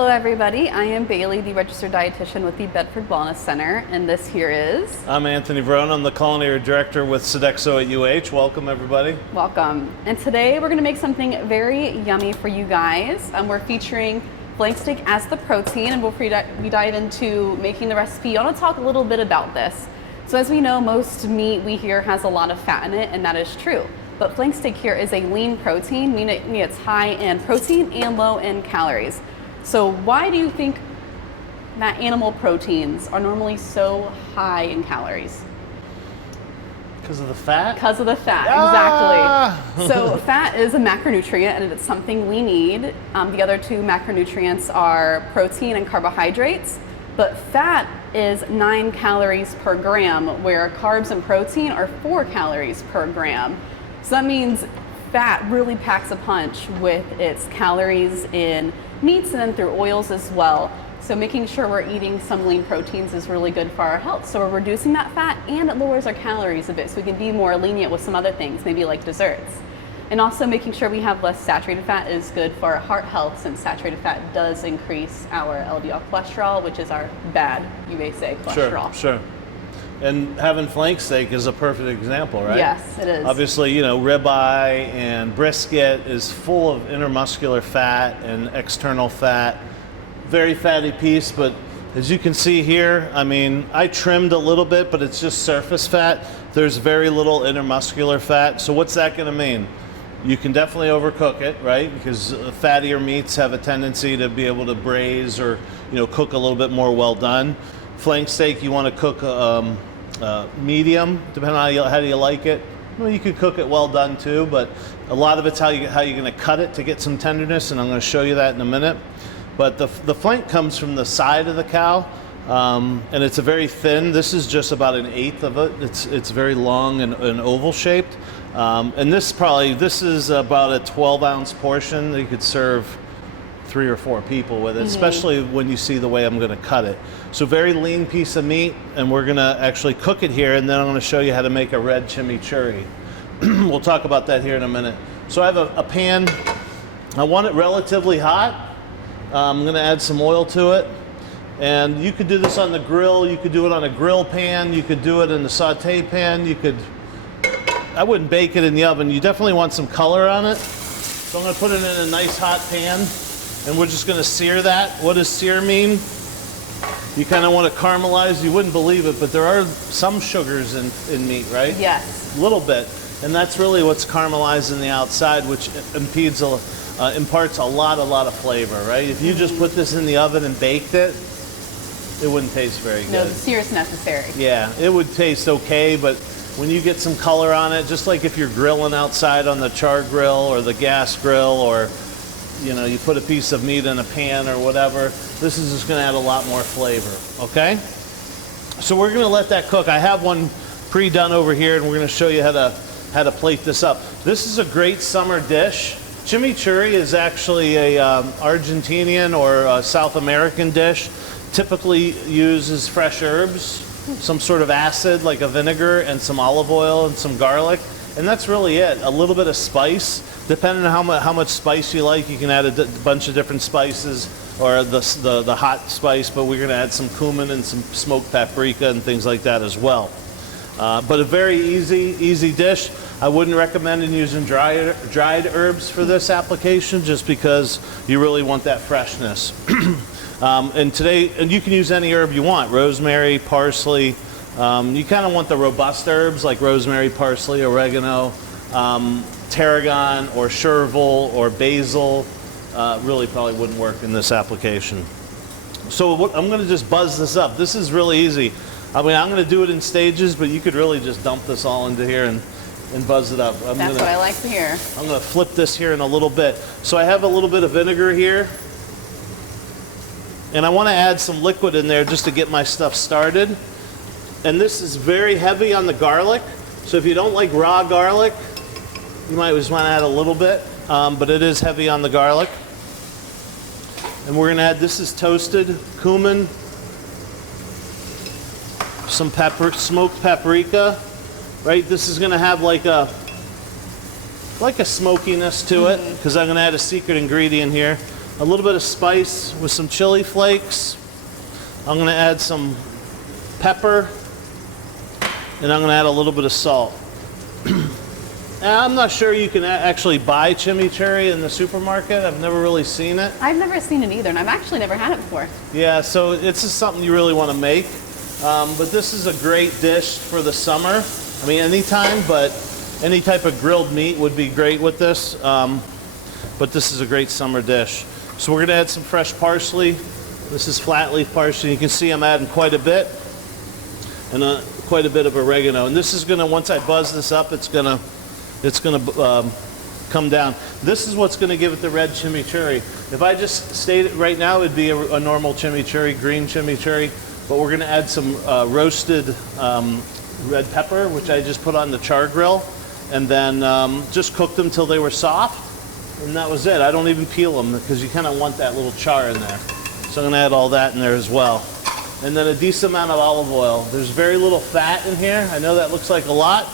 Hello everybody, I am Bailey, the registered dietitian with the Bedford Wellness Center, and this here is... I'm Anthony Verona, I'm the culinary director with Sodexo at UH. Welcome everybody. Welcome. And today we're going to make something very yummy for you guys. We're featuring flank steak as the protein, and before we dive into making the recipe, I want to talk a little bit about this. So as we know, most meat we hear has a lot of fat in it, and that is true. But flank steak here is a lean protein, meaning it's high in protein and low in calories. So why do you think that animal proteins are normally so high in calories? Because of the fat? Because of the fat, exactly. So fat is a macronutrient and it's something we need. The other two macronutrients are protein and carbohydrates, but fat is 9 calories per gram, where carbs and protein are 4 calories per gram. So that means fat really packs a punch with its calories in meats and then through oils as well. So making sure we're eating some lean proteins is really good for our health. So we're reducing that fat and it lowers our calories a bit so we can be more lenient with some other things, maybe like desserts. And also making sure we have less saturated fat is good for our heart health, since saturated fat does increase our LDL cholesterol, which is our bad, you may say, cholesterol. Sure. And having flank steak is a perfect example, right? Yes, it is. Obviously, you know, ribeye and brisket is full of intermuscular fat and external fat. Very fatty piece, but as you can see here, I mean, I trimmed a little bit, but it's just surface fat. There's very little intermuscular fat. So what's that gonna mean? You can definitely overcook it, right? Because fattier meats have a tendency to be able to braise or, you know, cook a little bit more well done. Flank steak, you want to cook medium, depending on how you like it. Well, you could cook it well done too, but a lot of it's how you're going to cut it to get some tenderness, and I'm going to show you that in a minute. But the flank comes from the side of the cow, and it's a very thin. This is just about 1/8 of it. It's very long and oval shaped, and this is about a 12-ounce portion that you could serve 3 or 4 people with it, especially when you see the way I'm going to cut it. So very lean piece of meat, and we're going to actually cook it here, and then I'm going to show you how to make a red chimichurri. We'll talk about that here in a minute. So I have a pan. I want it relatively hot. I'm going to add some oil to it, and you could do this on the grill. You could do it on a grill pan. You could do it in the saute pan. I wouldn't bake it in the oven. You definitely want some color on it. So I'm going to put it in a nice hot pan. And we're just going to sear that. What does sear mean? You kind of want to caramelize. You wouldn't believe it, but there are some sugars in meat, right? Yes. A little bit. And that's really what's caramelized in the outside, which imparts a lot of flavor, right? If you just put this in the oven and baked it, it wouldn't taste very good. No, the sear is necessary. Yeah, it would taste okay, but when you get some color on it, just like if you're grilling outside on the char grill or the gas grill, or you know, you put a piece of meat in a pan or whatever, this is just going to add a lot more flavor, okay? So we're going to let that cook. I have one pre-done over here, and we're going to show you how to plate this up. This is a great summer dish. Chimichurri is actually a Argentinian or a South American dish. Typically uses fresh herbs, some sort of acid like a vinegar, and some olive oil and some garlic. And that's really it. A little bit of spice. Depending on how much spice you like, you can add a bunch of different spices, or the hot spice, but we're going to add some cumin and some smoked paprika and things like that as well. But a very easy dish. I wouldn't recommend using dried herbs for this application, just because you really want that freshness. And you can use any herb you want: rosemary, parsley. You kind of want the robust herbs like rosemary, parsley, oregano, tarragon or chervil or basil. Really probably wouldn't work in this application. So I'm going to just buzz this up. This is really easy. I mean, I'm going to do it in stages, but you could really just dump this all into here and buzz it up. That's what I like to hear. I'm going to flip this here in a little bit. So I have a little bit of vinegar here, and I want to add some liquid in there just to get my stuff started. And this is very heavy on the garlic, so if you don't like raw garlic, you might just want to add a little bit, but it is heavy on the garlic. And we're going to add, this is toasted cumin, some smoked paprika, right? This is going to have like a smokiness to it, because I'm going to add a secret ingredient here. a little bit of spice with some chili flakes. I'm gonna add some pepper, and I'm gonna add a little bit of salt. I'm not sure you can actually buy chimichurri in the supermarket. I've never really seen it. I've never seen it either, and I've actually never had it before. Yeah, so it's just something you really want to make. But this is a great dish for the summer. I mean, anytime, but any type of grilled meat would be great with this. But this is a great summer dish. So we're gonna add some fresh parsley. This is flat leaf parsley. You can see I'm adding quite a bit, and quite a bit of oregano. And this is gonna, once I buzz this up, it's gonna come down. This is what's gonna give it the red chimichurri. If I just stayed it right now, it'd be a normal chimichurri, green chimichurri, but we're gonna add some roasted red pepper, which I just put on the char grill, and then just cooked them till they were soft, and that was it. I don't even peel them because you kind of want that little char in there. So I'm gonna add all that in there as well. And then a decent amount of olive oil. There's very little fat in here. I know that looks like a lot,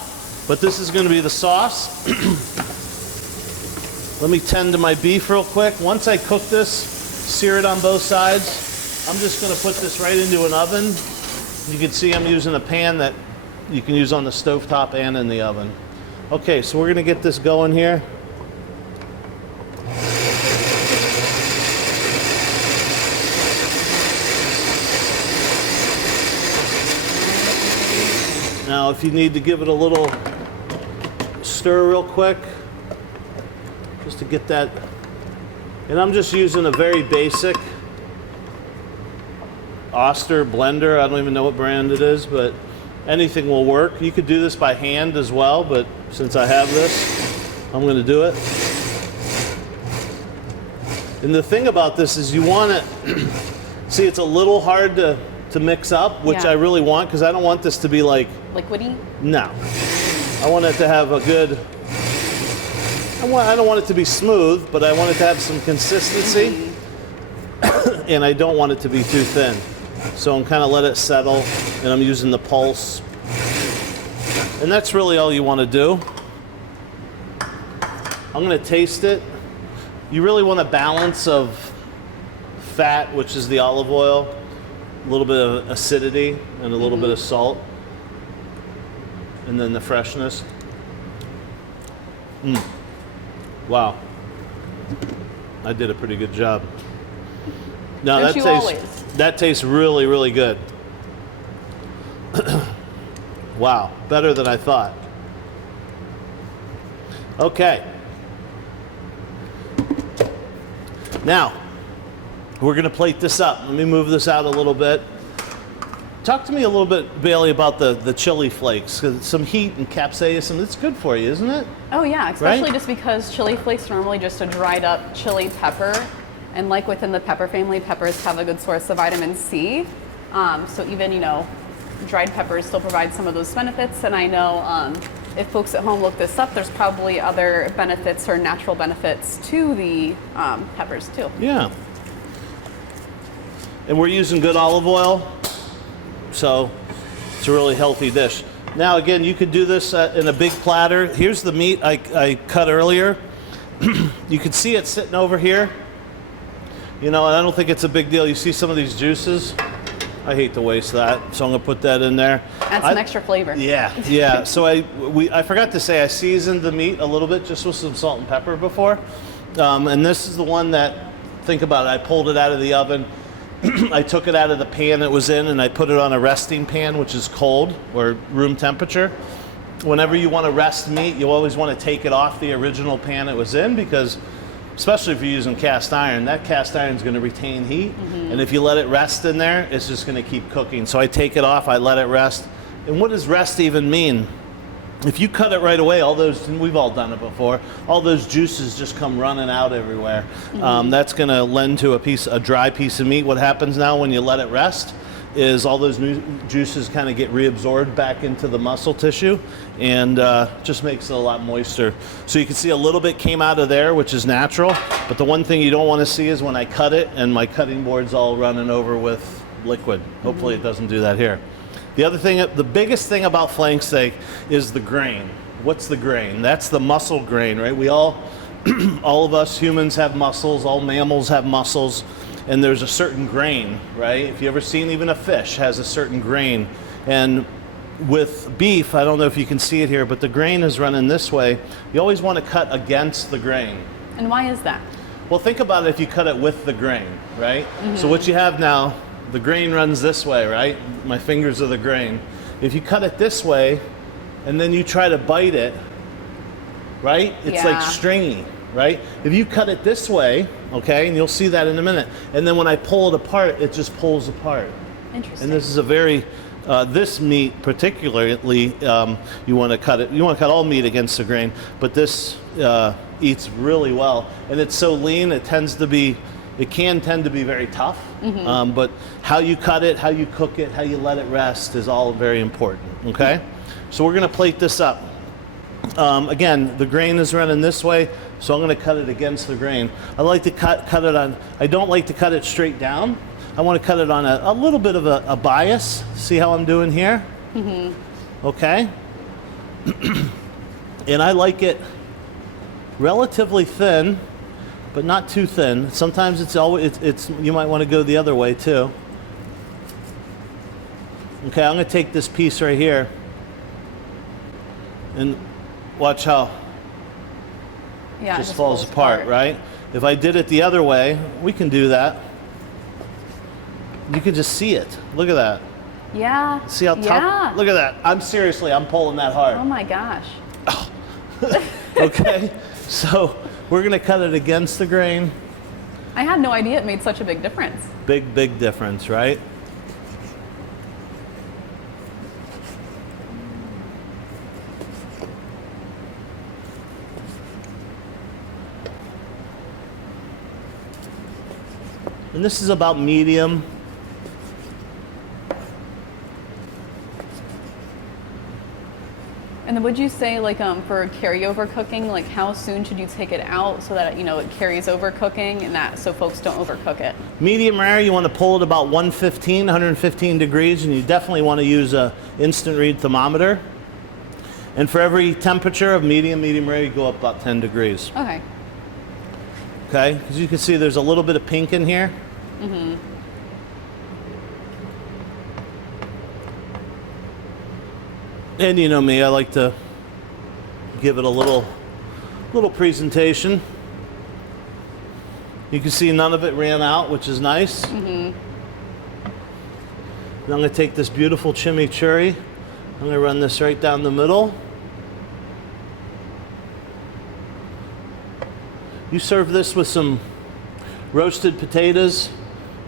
but this is gonna be the sauce. Let me tend to my beef real quick. Once I cook this, sear it on both sides, I'm just gonna put this right into an oven. You can see I'm using a pan that you can use on the stovetop and in the oven. Okay, so we're gonna get this going here. Now, if you need to give it a little stir real quick, just to get that, and I'm just using a very basic Oster blender. I don't even know what brand it is, but anything will work. You could do this by hand as well, but since I have this, I'm going to do it. And the thing about this is you want it, see, it's a little hard to mix up, which Yeah. I really want, because I don't want this to be like, Liquidy? no. I want it to have a good, I don't want it to be smooth, but I want it to have some consistency. And I don't want it to be too thin. So I'm kind of let it settle, and I'm using the pulse. And that's really all you want to do. I'm going to taste it. You really want a balance of fat, which is the olive oil, a little bit of acidity, and a little bit of salt, and then the freshness. Wow. I did a pretty good job. No, Don't you always? that tastes really, really good. Wow, better than I thought. Okay. Now, we're gonna plate this up. Let me move this out a little bit. Talk to me a little bit, Bailey, about the chili flakes. 'Cause some heat and capsaicin, it's good for you, isn't it? Oh yeah, especially Right? just because chili flakes are normally just a dried up chili pepper. And like within the pepper family, peppers have a good source of vitamin C. So even, dried peppers still provide some of those benefits. And I know if folks at home look this up, there's probably other benefits or natural benefits to the peppers too. Yeah. And we're using good olive oil, so it's a really healthy dish. Now again, you could do this in a big platter. Here's the meat I cut earlier. You can see it sitting over here. And I don't think it's a big deal. You see some of these juices? I hate to waste that, so I'm gonna put that in there. Add some extra flavor. Yeah. So I forgot to say I seasoned the meat a little bit just with some salt and pepper before. And this is the one that, think about it, I pulled it out of the oven. I took it out of the pan it was in and I put it on a resting pan, which is cold or room temperature. Whenever you want to rest meat, you always want to take it off the original pan it was in, because especially if you're using cast iron, that cast iron is going to retain heat. And if you let it rest in there, it's just going to keep cooking. So I take it off, I let it rest. And what does rest even mean? If you cut it right away, all those, and we've all done it before, all those juices just come running out everywhere. That's going to lend to a dry piece of meat. What happens now when you let it rest is all those new juices kind of get reabsorbed back into the muscle tissue, and just makes it a lot moister. So you can see a little bit came out of there, which is natural, but the one thing you don't want to see is when I cut it and my cutting board's all running over with liquid. Hopefully it doesn't do that here. The other thing, the biggest thing about flank steak is the grain. What's the grain? That's the muscle grain, right? We all all of us humans have muscles, all mammals have muscles, and there's a certain grain, right? If you ever seen even a fish has a certain grain. And with beef, I don't know if you can see it here, but the grain is running this way. You always want to cut against the grain. And why is that? Well, think about it if you cut it with the grain, right? So what you have now, the grain runs this way, right? My fingers are the grain. If you cut it this way, and then you try to bite it, right? It's like stringy, right? If you cut it this way, okay, and you'll see that in a minute, and then when I pull it apart, it just pulls apart. Interesting. And this is a very, this meat particularly, you want to cut it, you want to cut all meat against the grain, but this eats really well. And it's so lean, it can tend to be very tough, but how you cut it, how you cook it, how you let it rest is all very important, okay? So we're gonna plate this up. Again, the grain is running this way, so I'm gonna cut it against the grain. I like to cut it on, I don't like to cut it straight down. I wanna cut it on a little bit of a bias. See how I'm doing here? Okay? And I like it relatively thin, but not too thin. Sometimes it's you might want to go the other way too. Okay, I'm going to take this piece right here and watch how it just falls apart, right? If I did it the other way, we can do that. You can just see it. Look at that. Yeah. See how tough? Yeah. Look at that. I'm pulling that hard. Oh my gosh. Okay, so we're gonna cut it against the grain. I had no idea it made such a big difference. Big difference, right? And this is about medium. And then would you say, like, for carryover cooking, like, how soon should you take it out so that, it carries over cooking and that so folks don't overcook it? Medium rare, you want to pull it about 115 degrees, and you definitely want to use a instant read thermometer. And for every temperature of medium rare, you go up about 10 degrees. Okay. Okay, because you can see there's a little bit of pink in here. And you know me, I like to give it a little presentation. You can see none of it ran out, which is nice. Now I'm going to take this beautiful chimichurri. I'm going to run this right down the middle. You serve this with some roasted potatoes,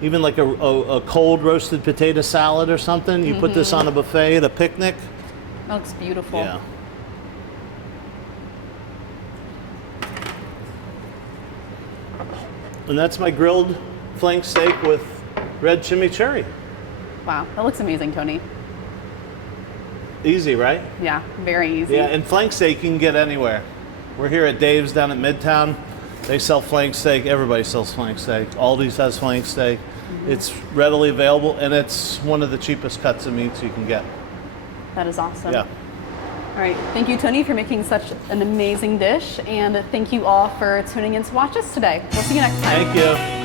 even like a cold roasted potato salad or something. You put this on a buffet at a picnic. That looks beautiful. Yeah. And that's my grilled flank steak with red chimichurri. Wow, that looks amazing, Tony. Easy, right? Yeah, very easy. Yeah, and flank steak you can get anywhere. We're here at Dave's down at Midtown. They sell flank steak. Everybody sells flank steak. Aldi's has flank steak. It's readily available, and it's one of the cheapest cuts of meats you can get. That is awesome. Yeah. All right, thank you, Tony, for making such an amazing dish, and thank you all for tuning in to watch us today. We'll see you next time. Thank you.